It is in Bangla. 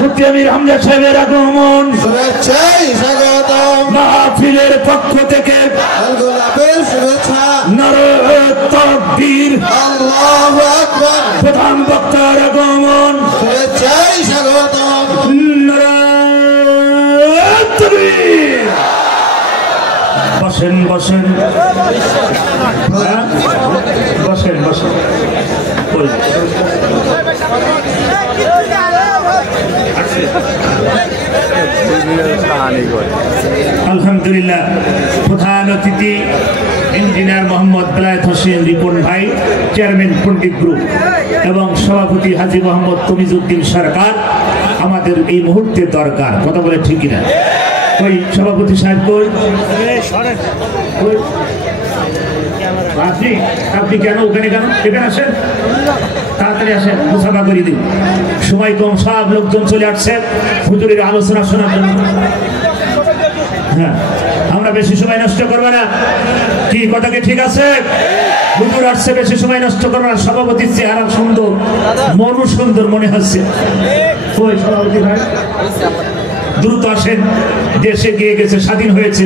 মুফতি আমির হামজা সাহেবের আগমন শুভেচ্ছায় স্বাগতম। মাহফিলের পক্ষ থেকে গোলাপের শুভেচ্ছা। নারে তাকবীর, আল্লাহু আকবার। প্রধান বক্তার আগমন শুভেচ্ছায় স্বাগতম। নারে তাকবীর। বসেন বসেন হ্যাঁ? বসেন বসেন ওই। আলহামদুলিল্লাহ, প্রধান অতিথি ইঞ্জিনিয়ার মোহাম্মদ বেলায়েত হোসেন রিপন ভাই, চেয়ারম্যান পণ্ডিত গ্রুপ এবং সভাপতি হাজী মোহাম্মদ তমিজউদ্দিন সরকার আমাদের এই মুহূর্তে দরকার। কথা বলে ঠিক কিনা? ওই সভাপতি সাহেব কই? ওই। আপনি কেন ওখানে কেন? এখানে আসেন, তাড়াতাড়ি আসেন, মুসাফা করে দিন। সময় কম, সব লোকজন চলে আসছে হুজুরের আলোচনা শোনার জন্য। হ্যাঁ, আমরা বেশি সময় নষ্ট করবো না, কি কথা কি ঠিক আছে? হুজুর আসছে, বেশি সময় নষ্ট করবো না। সভাপতির চেহারা সুন্দর, মনও সুন্দর মনে হচ্ছে। ওই সভাপতি ভাই দ্রুত আসেন, দেশে গিয়ে গেছে, স্বাধীন হয়েছে।